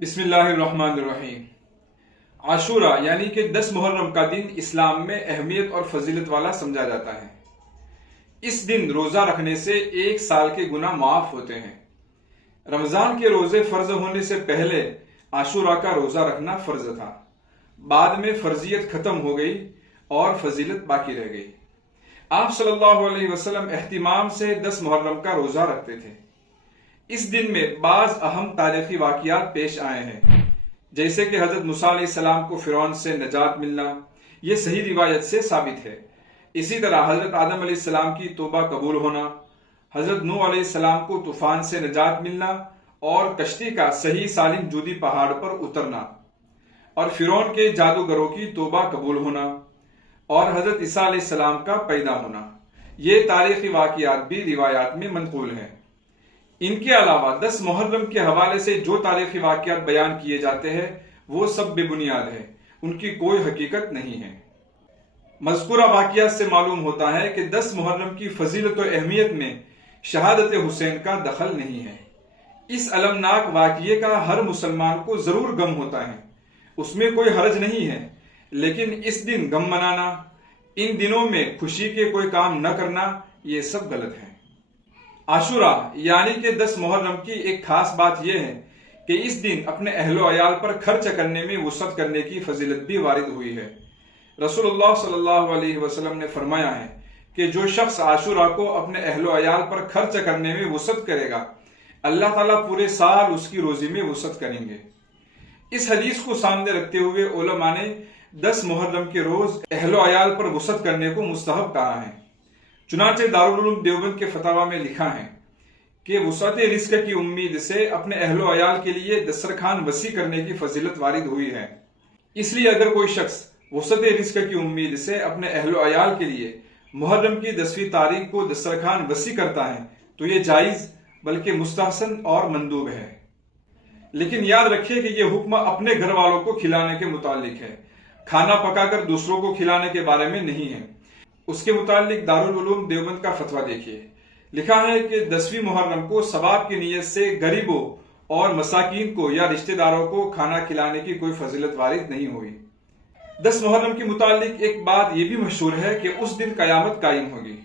بسم اللہ الرحمن الرحیم۔ عاشورہ یعنی کہ 10 محرم کا دن اسلام میں اہمیت اور فضیلت والا سمجھا جاتا ہے۔ اس دن روزہ رکھنے سے 1 سال کے گناہ معاف ہوتے ہیں۔ رمضان کے روزے فرض ہونے سے پہلے عاشورہ کا روزہ رکھنا فرض تھا، بعد میں فرضیت ختم ہو گئی اور فضیلت باقی رہ گئی۔ آپ صلی اللہ علیہ وسلم اہتمام سے 10 محرم کا روزہ رکھتے تھے۔ اس دن میں بعض اہم تاریخی واقعات پیش آئے ہیں، جیسے کہ حضرت موسیٰ علیہ السلام کو فرعون سے نجات ملنا، یہ صحیح روایت سے ثابت ہے۔ اسی طرح حضرت آدم علیہ السلام کی توبہ قبول ہونا، حضرت نوح علیہ السلام کو طوفان سے نجات ملنا اور کشتی کا صحیح سالم جودی پہاڑ پر اترنا، اور فرعون کے جادوگروں کی توبہ قبول ہونا، اور حضرت عیسیٰ علیہ السلام کا پیدا ہونا، یہ تاریخی واقعات بھی روایات میں منقول ہیں۔ ان کے علاوہ 10 محرم کے حوالے سے جو تاریخی واقعات بیان کیے جاتے ہیں وہ سب بے بنیاد ہیں، ان کی کوئی حقیقت نہیں ہے۔ مذکورہ واقعات سے معلوم ہوتا ہے کہ 10 محرم کی فضیلت و اہمیت میں شہادت حسین کا دخل نہیں ہے۔ اس المناک واقعے کا ہر مسلمان کو ضرور غم ہوتا ہے، اس میں کوئی حرج نہیں ہے، لیکن اس دن غم منانا، ان دنوں میں خوشی کے کوئی کام نہ کرنا، یہ سب غلط ہے۔ عاشورہ یعنی کہ 10 محرم کی ایک خاص بات یہ ہے کہ اس دن اپنے اہل و عیال پر خرچ کرنے میں وسعت کرنے کی فضیلت بھی وارد ہوئی ہے۔ رسول اللہ صلی اللہ علیہ وسلم نے فرمایا ہے کہ جو شخص عاشورہ کو اپنے اہل و عیال پر خرچ کرنے میں وسعت کرے گا، اللہ تعالیٰ پورے سال اس کی روزی میں وسعت کریں گے۔ اس حدیث کو سامنے رکھتے ہوئے علماء نے 10 محرم کے روز اہل و عیال پر وسعت کرنے کو مستحب کہا ہے۔ چنانچہ دارالعلوم دیوبند کے فتاوی میں لکھا ہے کہ وسعت رزق کی امید سے اپنے اہل و عیال کے لیے دسترخوان وسیع کرنے کی فضیلت وارد ہوئی ہے۔ اس لیے اگر کوئی شخص وسعت رزق کی امید سے اپنے اہل و عیال کے لیے محرم کی 10ویں تاریخ کو دسترخوان وسیع کرتا ہے تو یہ جائز بلکہ مستحسن اور مندوب ہے۔ لیکن یاد رکھیے کہ یہ حکم اپنے گھر والوں کو کھلانے کے متعلق ہے، کھانا پکا کر دوسروں کو کھلانے کے بارے میں نہیں ہے۔ اس کے متعلق دارالعلوم دیوبند کا فتویٰ دیکھیے، لکھا ہے کہ 10ویں محرم کو ثواب کی نیت سے غریبوں اور مساکین کو یا رشتہ داروں کو کھانا کھلانے کی کوئی فضیلت وارد نہیں ہوئی۔ 10 محرم کے متعلق ایک بات یہ بھی مشہور ہے کہ اس دن قیامت قائم ہوگی۔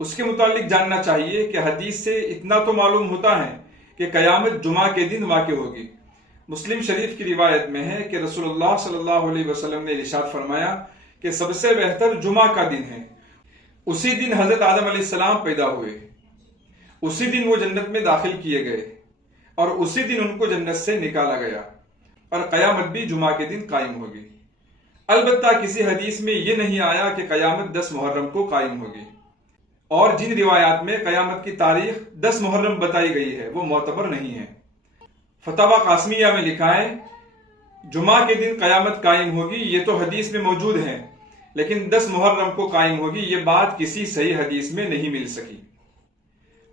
اس کے متعلق جاننا چاہیے کہ حدیث سے اتنا تو معلوم ہوتا ہے کہ قیامت جمعہ کے دن واقع ہوگی۔ مسلم شریف کی روایت میں ہے کہ رسول اللہ صلی اللہ علیہ وسلم نے ارشاد فرمایا کہ سب سے بہتر جمعہ کا دن ہے۔ اسی دن حضرت آدم علیہ السلام پیدا ہوئے، اسی دن وہ جنت میں داخل کیے گئے، اور اسی دن ان کو جنت سے نکالا گیا، اور قیامت بھی جمعہ کے دن قائم ہوگی۔ البتہ کسی حدیث میں یہ نہیں آیا کہ قیامت 10 محرم کو قائم ہوگی، اور جن روایات میں قیامت کی تاریخ 10 محرم بتائی گئی ہے وہ معتبر نہیں ہے۔ فتاوی قاسمیہ میں لکھا ہے جمعہ کے دن قیامت قائم ہوگی، یہ تو حدیث میں موجود ہے، لیکن 10 محرم کو قائم ہوگی یہ بات کسی صحیح حدیث میں نہیں مل سکی۔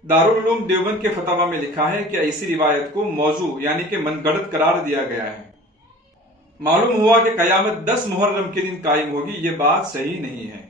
دارالعلوم دیوبند کے فتاوی میں لکھا ہے کہ ایسی روایت کو موضوع یعنی کہ من گڑت قرار دیا گیا ہے۔ معلوم ہوا کہ قیامت 10 محرم کے دن قائم ہوگی، یہ بات صحیح نہیں ہے۔